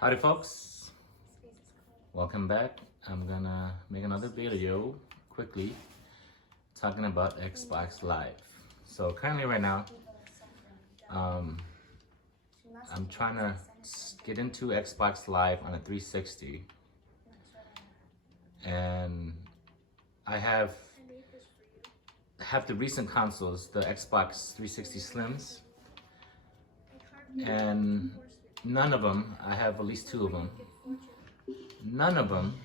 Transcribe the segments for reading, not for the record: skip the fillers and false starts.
Howdy folks, welcome back. I'm gonna make another video quickly talking about Xbox Live. So currently right now, I'm trying to get into Xbox Live on a 360, and I have the recent consoles, the Xbox 360 Slims, and none of them, I have at least two of them, none of them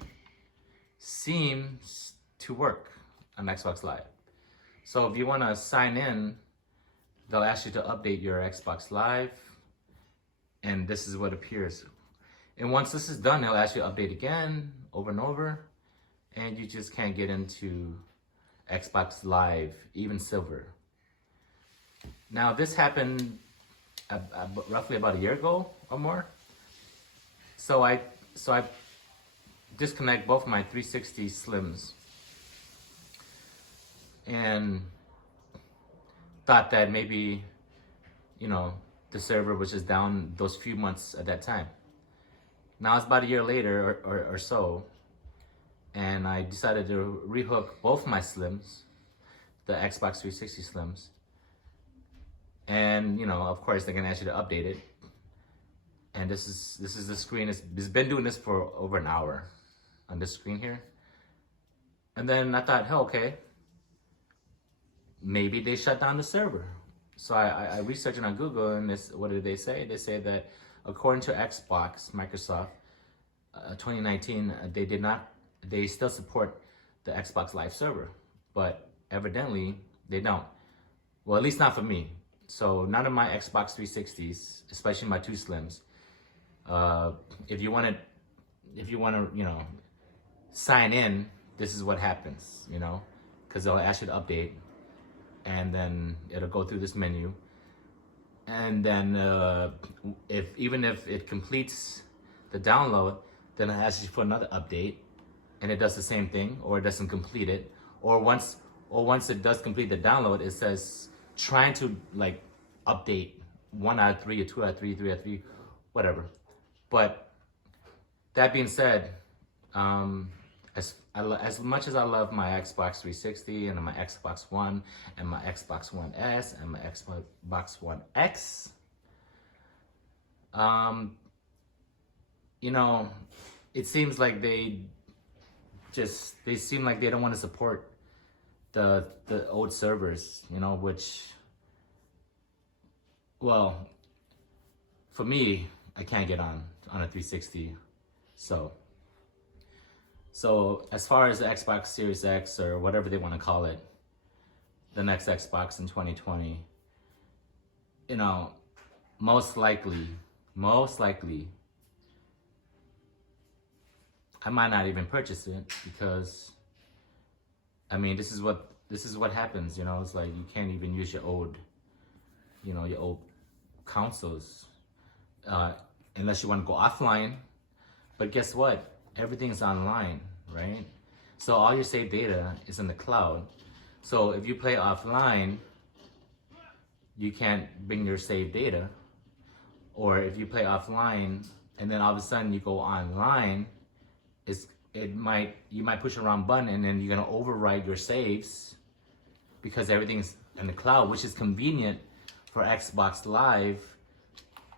seems to work on Xbox Live. So if you want to sign in, they'll ask you to update your Xbox Live, and this is what appears. And once this is done, they'll ask you to update again, over and over, and you just can't get into Xbox Live, even Silver. Now this happened roughly about a year ago or more. So I disconnect both my 360 Slims and thought that maybe, you know, the server was just down those few months at that time. Now it's about a year later or so, and I decided to rehook both my Slims, the Xbox 360 Slims. And, you know, of course, they're gonna ask you to update it. And this is the screen. It's been doing this for over an hour on this screen here. And then I thought, hell, okay, maybe they shut down the server. So I researched it on Google, and what did they say? They say that according to Microsoft, 2019, they still support the Xbox Live server, but evidently they don't. Well, at least not for me. So none of my Xbox 360s, especially my two Slims, if you want to, you know, sign in, this is what happens, you know, because they'll ask you to update, and then it'll go through this menu, and then even if it completes the download, then it asks you for another update, and it does the same thing, or it doesn't complete it, or once it does complete the download, it says trying to like update 1 out of 3 or 2 out of 3, 3 out of 3, whatever. But that being said, as much as I love my Xbox 360 and my Xbox One and my Xbox One S and my Xbox One X, you know, it seems like they seem like they don't want to support the old servers, you know, which, well, for me, I can't get on a 360. So as far as the Xbox Series X or whatever they want to call it, the next Xbox in 2020, you know, most likely, I might not even purchase it, because I mean, this is what happens, you know. It's like you can't even use your old consoles unless you want to go offline. But guess what? Everything's online, right? So all your saved data is in the cloud. So if you play offline, you can't bring your saved data. Or if you play offline and then all of a sudden you go online, you might push the wrong button, and then you're gonna overwrite your saves, because everything's in the cloud, which is convenient for Xbox Live,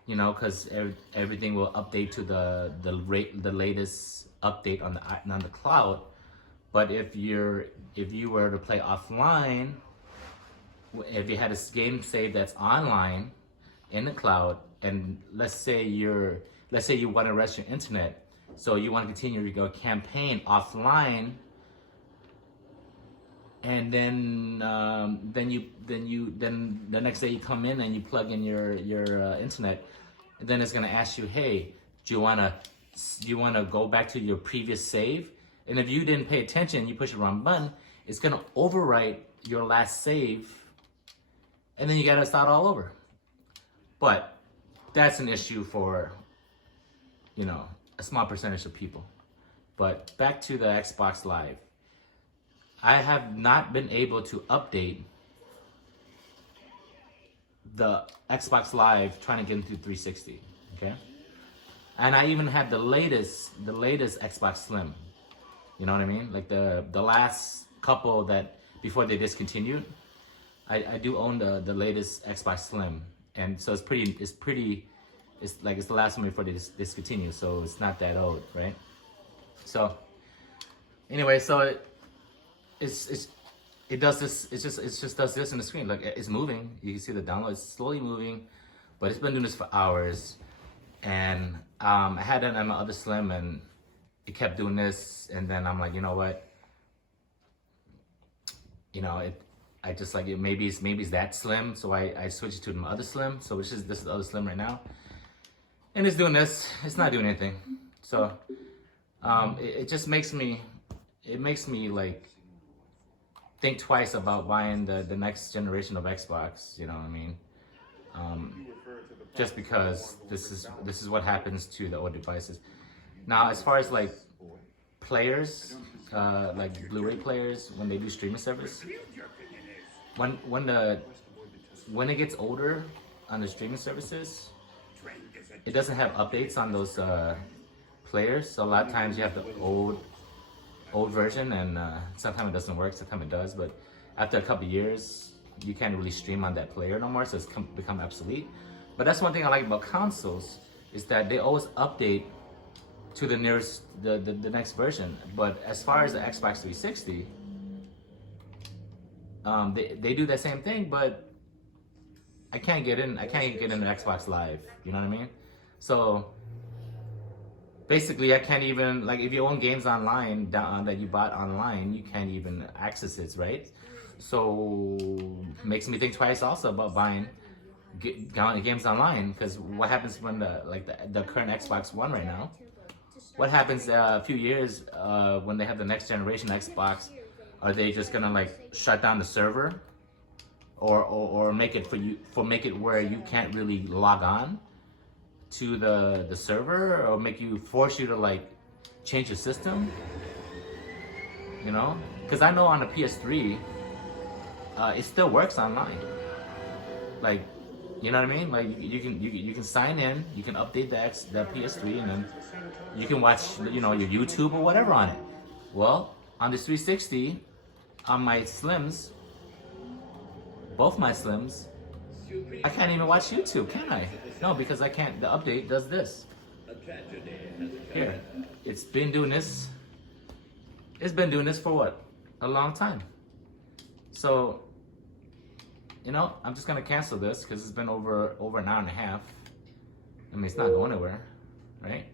you know, because everything will update to the latest update on the cloud. But if you were to play offline, if you had a game save that's online in the cloud, and let's say you want to rest your internet, so you want to continue your campaign offline, and then the next day you come in and you plug in your internet, and then it's gonna ask you, hey, do you wanna go back to your previous save? And if you didn't pay attention, you push the wrong button, it's gonna overwrite your last save, and then you gotta start all over. But that's an issue for, you know, a small percentage of people. But back to the Xbox Live. I have not been able to update the Xbox Live trying to get into 360, okay? And I even had the latest Xbox Slim. You know what I mean? Like the last couple that before they discontinued. I do own the latest Xbox Slim, and so it's the last one before they discontinue, so it's not that old, right? So anyway, so it does this. It just does this in the screen. Like it's moving. You can see the download is slowly moving, but it's been doing this for hours. And I had it on my other Slim, and it kept doing this. And then I'm like, you know what? You know it. I just like it. Maybe it's that Slim. So I switched it to my other Slim. So this is the other Slim right now, and it's doing this. It's not doing anything. So it just makes me. It makes me like think twice about buying the next generation of Xbox. You know what I mean? Just because this is what happens to the old devices. Now, as far as like players, like Blu-ray players, when they do streaming service, when it gets older on the streaming services, it doesn't have updates on those players. So a lot of times you have the old version, and sometimes it doesn't work, sometimes it does. But after a couple of years, you can't really stream on that player no more, so it's become obsolete. But that's one thing I like about consoles, is that they always update to the nearest, the next version. But as far as the Xbox 360, they do that same thing, but I can't get in the Xbox Live, you know what I mean? So basically I can't even, like if you own games online that you bought online, you can't even access it, right? So makes me think twice also about buying games online, because what happens when the current Xbox One right now, what happens a few years when they have the next generation Xbox? Are they just gonna like shut down the server, or make it make it where you can't really log on to the server, or force you to like change the system? You know, because I know on the PS3, it still works online. Like, you know what I mean? Like you can sign in, you can update the PS3, and then you can watch your YouTube or whatever on it. Well, on the 360, on my Slims, both my Slims, I can't even watch YouTube, can I? No, because I can't. The update does this. Here, it's been doing this. It's been doing this for what? A long time. So, I'm just gonna cancel this because it's been over an hour and a half. I mean, it's not going anywhere, right?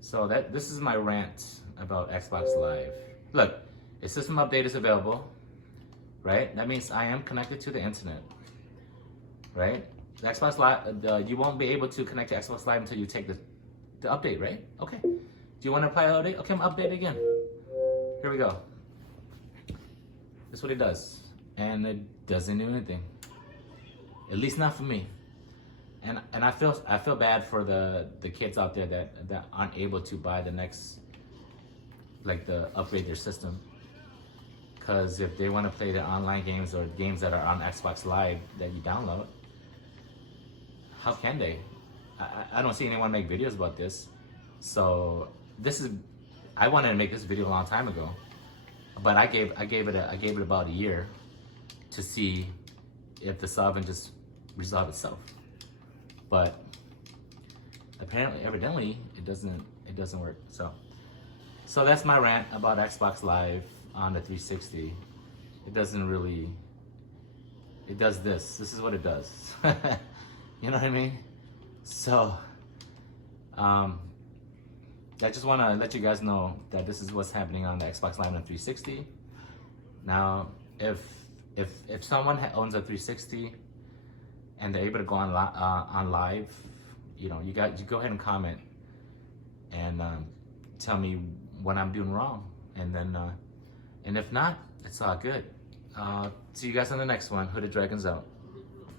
So this is my rant about Xbox Live. Look, a system update is available, right? That means I am connected to the internet, right? The Xbox Live, you won't be able to connect to Xbox Live until you take the update, right? Okay. Do you want to apply the update? Okay, I'm gonna update again. Here we go. That's what it does, and it doesn't do anything. At least not for me. And I feel bad for the kids out there that aren't able to buy the next, like, the upgrade their system. Because if they want to play the online games or games that are on Xbox Live that you download, how can they? I don't see anyone make videos about this. So I wanted to make this video a long time ago, but I gave it about a year to see if the solving just resolve itself. But evidently it doesn't work. So that's my rant about Xbox Live on the 360. It doesn't really. It does this. This is what it does. You know what I mean? So, I just want to let you guys know that this is what's happening on the Xbox Live on 360. Now, if someone owns a 360 and they're able to go on live, you go ahead and comment and tell me what I'm doing wrong, and then and if not, it's all good. See you guys on the next one. Hooded Dragons out.